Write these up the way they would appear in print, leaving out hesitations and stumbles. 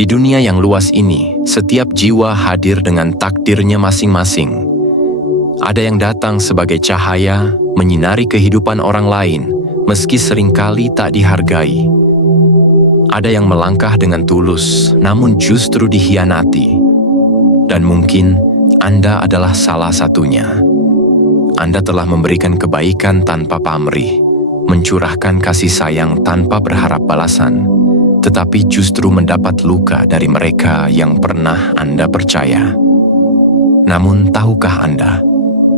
Di dunia yang luas ini, setiap jiwa hadir dengan takdirnya masing-masing. Ada yang datang sebagai cahaya, menyinari kehidupan orang lain, meski seringkali tak dihargai. Ada yang melangkah dengan tulus, namun justru dikhianati. Dan mungkin Anda adalah salah satunya. Anda telah memberikan kebaikan tanpa pamrih, mencurahkan kasih sayang tanpa berharap balasan, tetapi justru mendapat luka dari mereka yang pernah Anda percaya. Namun tahukah Anda,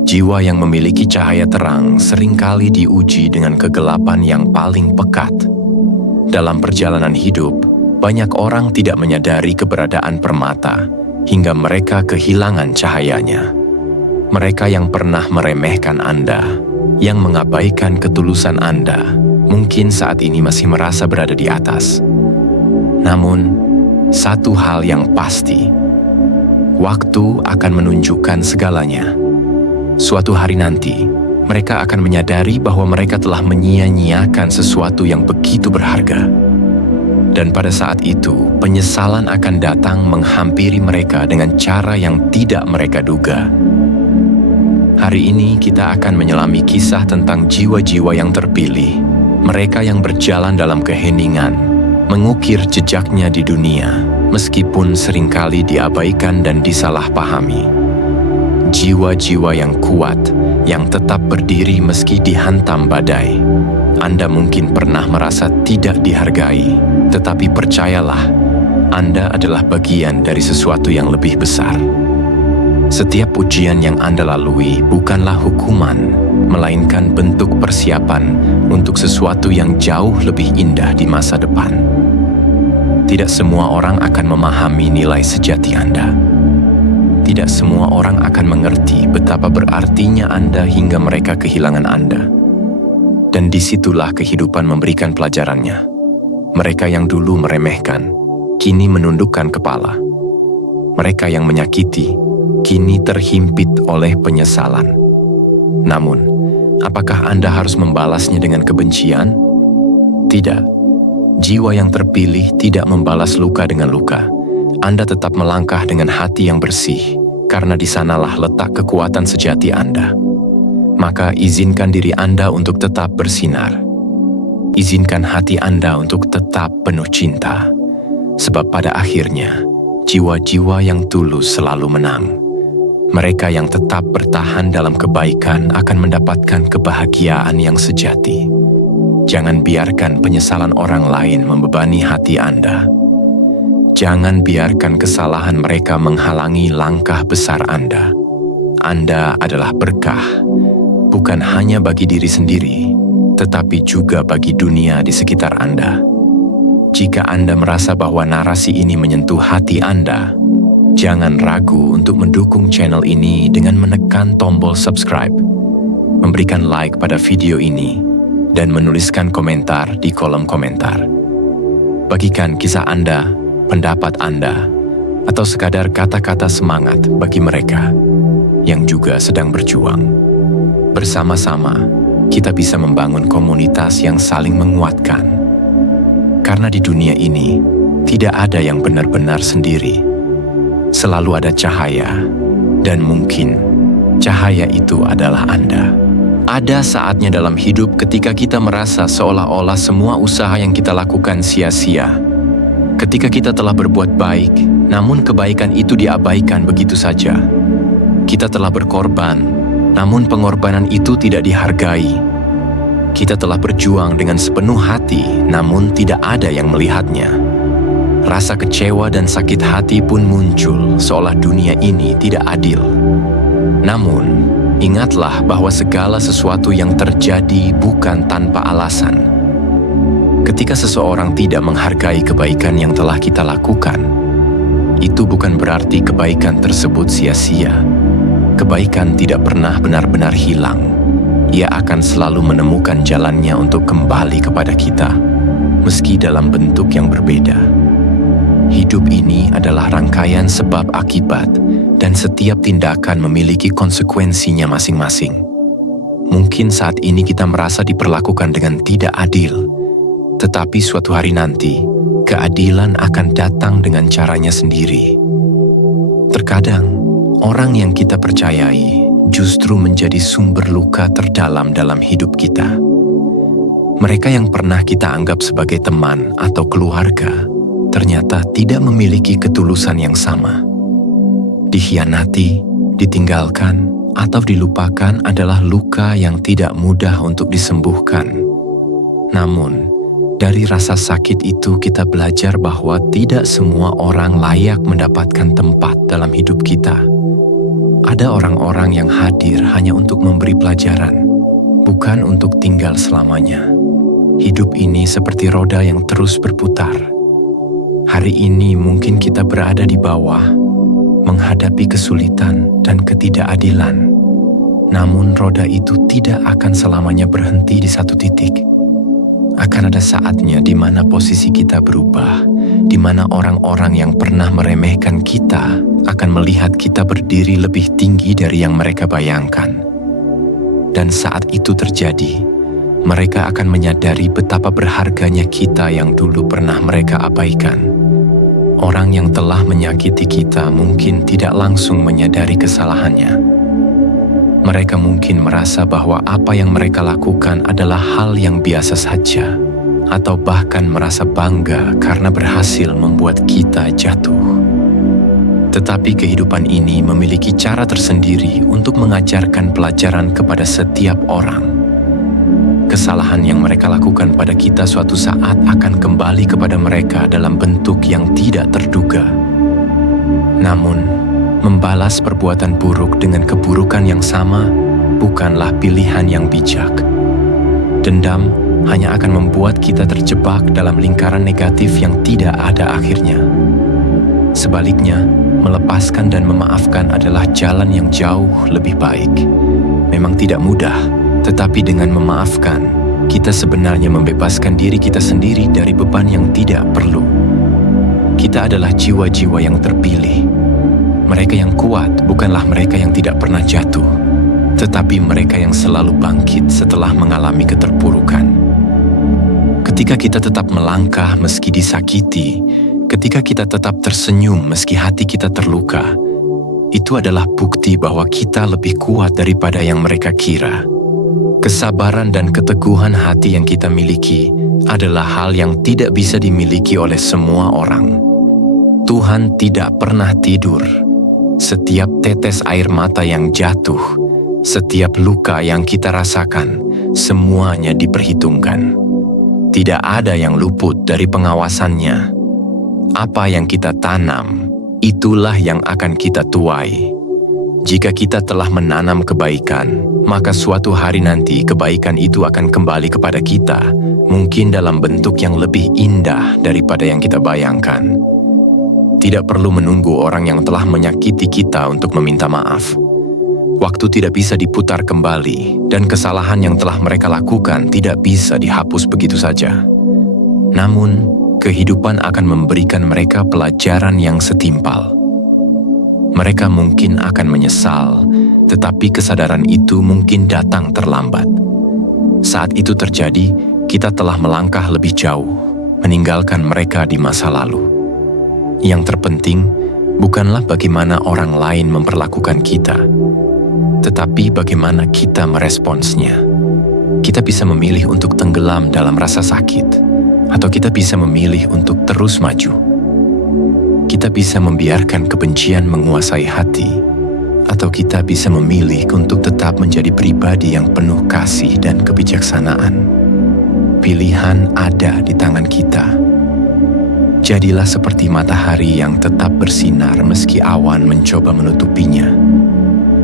jiwa yang memiliki cahaya terang seringkali diuji dengan kegelapan yang paling pekat. Dalam perjalanan hidup, banyak orang tidak menyadari keberadaan permata hingga mereka kehilangan cahayanya. Mereka yang pernah meremehkan Anda, yang mengabaikan ketulusan Anda, mungkin saat ini masih merasa berada di atas. Namun, satu hal yang pasti, waktu akan menunjukkan segalanya. Suatu hari nanti, mereka akan menyadari bahwa mereka telah menyia-nyiakan sesuatu yang begitu berharga. Dan pada saat itu, penyesalan akan datang menghampiri mereka dengan cara yang tidak mereka duga. Hari ini kita akan menyelami kisah tentang jiwa-jiwa yang terpilih, mereka yang berjalan dalam keheningan, mengukir jejaknya di dunia, meskipun seringkali diabaikan dan disalahpahami. Jiwa-jiwa yang kuat, yang tetap berdiri meski dihantam badai. Anda mungkin pernah merasa tidak dihargai, tetapi percayalah, Anda adalah bagian dari sesuatu yang lebih besar. Setiap ujian yang Anda lalui bukanlah hukuman, melainkan bentuk persiapan untuk sesuatu yang jauh lebih indah di masa depan. Tidak semua orang akan memahami nilai sejati Anda. Tidak semua orang akan mengerti betapa berartinya Anda hingga mereka kehilangan Anda. Dan disitulah kehidupan memberikan pelajarannya. Mereka yang dulu meremehkan, kini menundukkan kepala. Mereka yang menyakiti, kini terhimpit oleh penyesalan. Namun, apakah Anda harus membalasnya dengan kebencian? Tidak. Jiwa yang terpilih tidak membalas luka dengan luka. Anda tetap melangkah dengan hati yang bersih, karena di sanalah letak kekuatan sejati Anda. Maka izinkan diri Anda untuk tetap bersinar. Izinkan hati Anda untuk tetap penuh cinta. Sebab pada akhirnya, jiwa-jiwa yang tulus selalu menang. Mereka yang tetap bertahan dalam kebaikan akan mendapatkan kebahagiaan yang sejati. Jangan biarkan penyesalan orang lain membebani hati Anda. Jangan biarkan kesalahan mereka menghalangi langkah besar Anda. Anda adalah berkah, bukan hanya bagi diri sendiri, tetapi juga bagi dunia di sekitar Anda. Jika Anda merasa bahwa narasi ini menyentuh hati Anda, jangan ragu untuk mendukung channel ini dengan menekan tombol subscribe, memberikan like pada video ini, dan menuliskan komentar di kolom komentar. Bagikan kisah Anda, pendapat Anda, atau sekadar kata-kata semangat bagi mereka yang juga sedang berjuang. Bersama-sama, kita bisa membangun komunitas yang saling menguatkan. Karena di dunia ini, tidak ada yang benar-benar sendiri. Selalu ada cahaya, dan mungkin cahaya itu adalah Anda. Ada saatnya dalam hidup ketika kita merasa seolah-olah semua usaha yang kita lakukan sia-sia. Ketika kita telah berbuat baik, namun kebaikan itu diabaikan begitu saja. Kita telah berkorban, namun pengorbanan itu tidak dihargai. Kita telah berjuang dengan sepenuh hati, namun tidak ada yang melihatnya. Rasa kecewa dan sakit hati pun muncul, seolah dunia ini tidak adil. Namun, ingatlah bahwa segala sesuatu yang terjadi bukan tanpa alasan. Ketika seseorang tidak menghargai kebaikan yang telah kita lakukan, itu bukan berarti kebaikan tersebut sia-sia. Kebaikan tidak pernah benar-benar hilang. Ia akan selalu menemukan jalannya untuk kembali kepada kita, meski dalam bentuk yang berbeda. Hidup ini adalah rangkaian sebab akibat, dan setiap tindakan memiliki konsekuensinya masing-masing. Mungkin saat ini kita merasa diperlakukan dengan tidak adil, tetapi suatu hari nanti, keadilan akan datang dengan caranya sendiri. Terkadang, orang yang kita percayai justru menjadi sumber luka terdalam dalam hidup kita. Mereka yang pernah kita anggap sebagai teman atau keluarga, ternyata tidak memiliki ketulusan yang sama. Dikhianati, ditinggalkan, atau dilupakan adalah luka yang tidak mudah untuk disembuhkan. Namun, dari rasa sakit itu kita belajar bahwa tidak semua orang layak mendapatkan tempat dalam hidup kita. Ada orang-orang yang hadir hanya untuk memberi pelajaran, bukan untuk tinggal selamanya. Hidup ini seperti roda yang terus berputar. Hari ini mungkin kita berada di bawah, menghadapi kesulitan dan ketidakadilan. Namun roda itu tidak akan selamanya berhenti di satu titik. Akan ada saatnya di mana posisi kita berubah, di mana orang-orang yang pernah meremehkan kita akan melihat kita berdiri lebih tinggi dari yang mereka bayangkan. Dan saat itu terjadi, mereka akan menyadari betapa berharganya kita yang dulu pernah mereka abaikan. Orang yang telah menyakiti kita mungkin tidak langsung menyadari kesalahannya. Mereka mungkin merasa bahwa apa yang mereka lakukan adalah hal yang biasa saja, atau bahkan merasa bangga karena berhasil membuat kita jatuh. Tetapi kehidupan ini memiliki cara tersendiri untuk mengajarkan pelajaran kepada setiap orang. Kesalahan yang mereka lakukan pada kita suatu saat akan kembali kepada mereka dalam bentuk yang tidak terduga. Namun, membalas perbuatan buruk dengan keburukan yang sama bukanlah pilihan yang bijak. Dendam hanya akan membuat kita terjebak dalam lingkaran negatif yang tidak ada akhirnya. Sebaliknya, melepaskan dan memaafkan adalah jalan yang jauh lebih baik. Memang tidak mudah, tetapi dengan memaafkan, kita sebenarnya membebaskan diri kita sendiri dari beban yang tidak perlu. Kita adalah jiwa-jiwa yang terpilih. Mereka yang kuat bukanlah mereka yang tidak pernah jatuh, tetapi mereka yang selalu bangkit setelah mengalami keterpurukan. Ketika kita tetap melangkah meski disakiti, ketika kita tetap tersenyum meski hati kita terluka, itu adalah bukti bahwa kita lebih kuat daripada yang mereka kira. Kesabaran dan keteguhan hati yang kita miliki adalah hal yang tidak bisa dimiliki oleh semua orang. Tuhan tidak pernah tidur. Setiap tetes air mata yang jatuh, setiap luka yang kita rasakan, semuanya diperhitungkan. Tidak ada yang luput dari pengawasannya. Apa yang kita tanam, itulah yang akan kita tuai. Jika kita telah menanam kebaikan, maka suatu hari nanti kebaikan itu akan kembali kepada kita, mungkin dalam bentuk yang lebih indah daripada yang kita bayangkan. Tidak perlu menunggu orang yang telah menyakiti kita untuk meminta maaf. Waktu tidak bisa diputar kembali, dan kesalahan yang telah mereka lakukan tidak bisa dihapus begitu saja. Namun, kehidupan akan memberikan mereka pelajaran yang setimpal. Mereka mungkin akan menyesal, tetapi kesadaran itu mungkin datang terlambat. Saat itu terjadi, kita telah melangkah lebih jauh, meninggalkan mereka di masa lalu. Yang terpenting bukanlah bagaimana orang lain memperlakukan kita, tetapi bagaimana kita meresponsnya. Kita bisa memilih untuk tenggelam dalam rasa sakit, atau kita bisa memilih untuk terus maju. Kita bisa membiarkan kebencian menguasai hati, atau kita bisa memilih untuk tetap menjadi pribadi yang penuh kasih dan kebijaksanaan. Pilihan ada di tangan kita. Jadilah seperti matahari yang tetap bersinar meski awan mencoba menutupinya.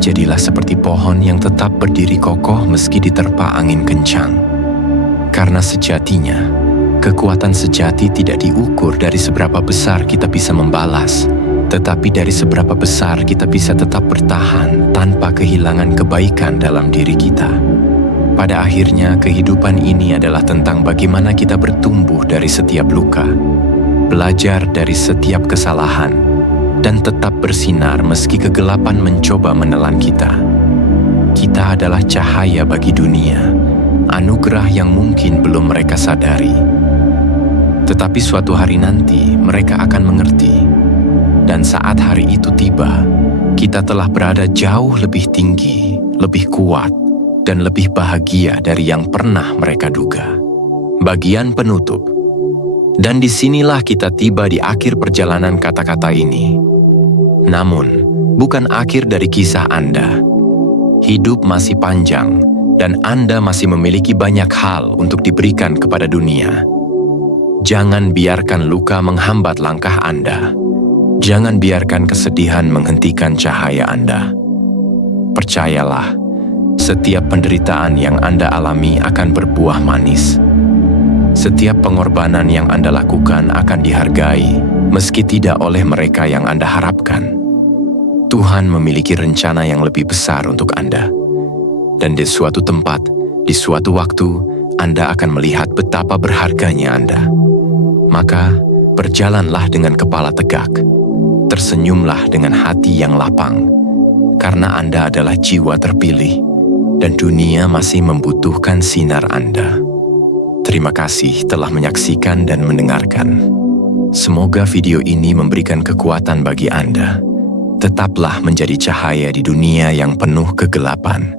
Jadilah seperti pohon yang tetap berdiri kokoh meski diterpa angin kencang. Karena sejatinya, kekuatan sejati tidak diukur dari seberapa besar kita bisa membalas, tetapi dari seberapa besar kita bisa tetap bertahan tanpa kehilangan kebaikan dalam diri kita. Pada akhirnya, kehidupan ini adalah tentang bagaimana kita bertumbuh dari setiap luka, belajar dari setiap kesalahan, dan tetap bersinar meski kegelapan mencoba menelan kita. Kita adalah cahaya bagi dunia, anugerah yang mungkin belum mereka sadari. Tetapi suatu hari nanti mereka akan mengerti. Dan saat hari itu tiba, kita telah berada jauh lebih tinggi, lebih kuat, dan lebih bahagia dari yang pernah mereka duga. Bagian penutup. Dan disinilah kita tiba di akhir perjalanan kata-kata ini. Namun, bukan akhir dari kisah Anda. Hidup masih panjang, dan Anda masih memiliki banyak hal untuk diberikan kepada dunia. Jangan biarkan luka menghambat langkah Anda. Jangan biarkan kesedihan menghentikan cahaya Anda. Percayalah, setiap penderitaan yang Anda alami akan berbuah manis. Setiap pengorbanan yang Anda lakukan akan dihargai, meski tidak oleh mereka yang Anda harapkan. Tuhan memiliki rencana yang lebih besar untuk Anda. Dan di suatu tempat, di suatu waktu, Anda akan melihat betapa berharganya Anda. Maka, berjalanlah dengan kepala tegak. Tersenyumlah dengan hati yang lapang. Karena Anda adalah jiwa terpilih, dan dunia masih membutuhkan sinar Anda. Terima kasih telah menyaksikan dan mendengarkan. Semoga video ini memberikan kekuatan bagi Anda. Tetaplah menjadi cahaya di dunia yang penuh kegelapan.